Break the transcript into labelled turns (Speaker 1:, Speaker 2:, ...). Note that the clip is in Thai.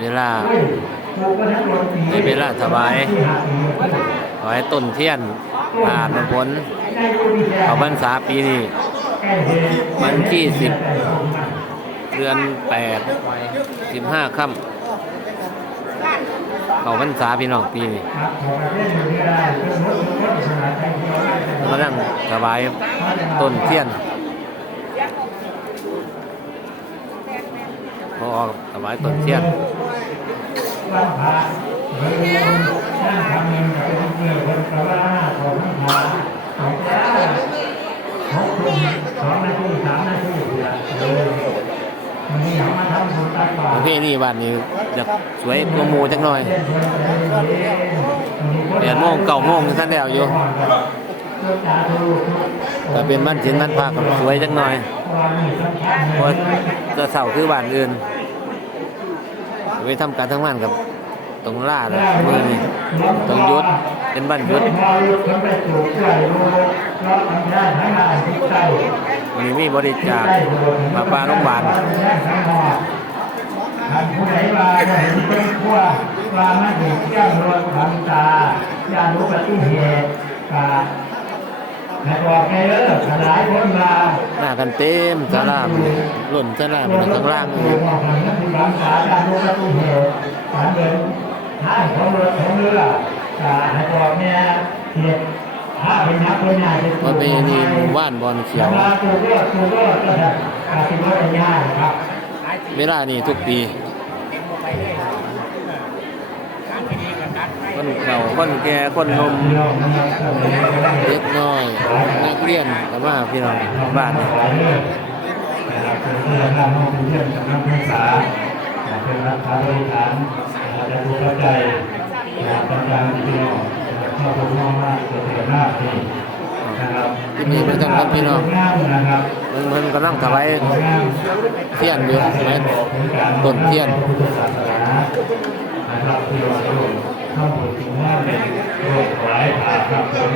Speaker 1: เวลาในเวลาถวายถวายต้นเทียนผ่านผลเขาพรรษาปีนี้วันที่สิบเดือนแปดสิบห้าค่ำเขาพรรษาพี่น้องปีนี้มานั่งถวายต้นเทียน อถวายต้นเทียน
Speaker 2: วันพระเฮ้ยนั่งทำเงินกับเพื่อนคนกระว่าของทั้งพระของพระหกทุ่มสองนาทีสามนาทีเออวันนี้เขากบา
Speaker 1: โอเคนี่บ้านนี้จะสวยกว่าหมูจักหน่อยแปดโมงเก้าโมงท่านแล้วอยู่แต่เป็นบ้านศิลป์บ้านพระก็สวยจักหน่อยเพราะจะเสาคือบ้านอื่น ไปทำการทั้งวันกับตรงล่าเลยมือนี่ตรงยุดเป็นบ้านยุดวันนี้มีบริจาคมาปลาโรงพยาบาล
Speaker 2: ท่านผู้ใดมาจะเห็นเป็นขั้วว่ามาเห็นเที่ยงรวนทำตาญานุปฏิเหตุกา หลายคนมา
Speaker 1: หน้ากันเต็มสารามหล่นสารามันข้างล่าง
Speaker 2: เล
Speaker 1: ยย
Speaker 2: บอกทางนักบุญรักษาญานุปฏิเหตุกาเดินท้าของเรือของเรือกาให้บอกเนี่ยเหตุถ้าเป็นนักเป็นใหญ่
Speaker 1: มันเป็นนี่หมู่านบอลเขียว
Speaker 2: มาตัวรอดตัวรอดก็จะการเป็นรถง่ายครับ
Speaker 1: เวลานี่ทุกปี คนเก่าคนแก่คนหนมเล็กน้อยนักเรียนแต่ว่าพี่น้องบ้านนี่
Speaker 2: นะครับเป็นเพื่อนน้าห้องเพื่อนกับนักศึกษาเป็นรักษาบริการจะดูเข้าใจประจำที่น้องชอบมองมากเกิดหน้าที่นะครับ
Speaker 1: ที่มีประจำครับพี่น้อง
Speaker 2: นะครับ
Speaker 1: มันมันกำลังถวายเทียนอยู่ไหมต้นเทียน
Speaker 2: พุทธศาสนานะครับ ข้าเข้าถึงว่าเป็นโลกหลายผ่าครับผม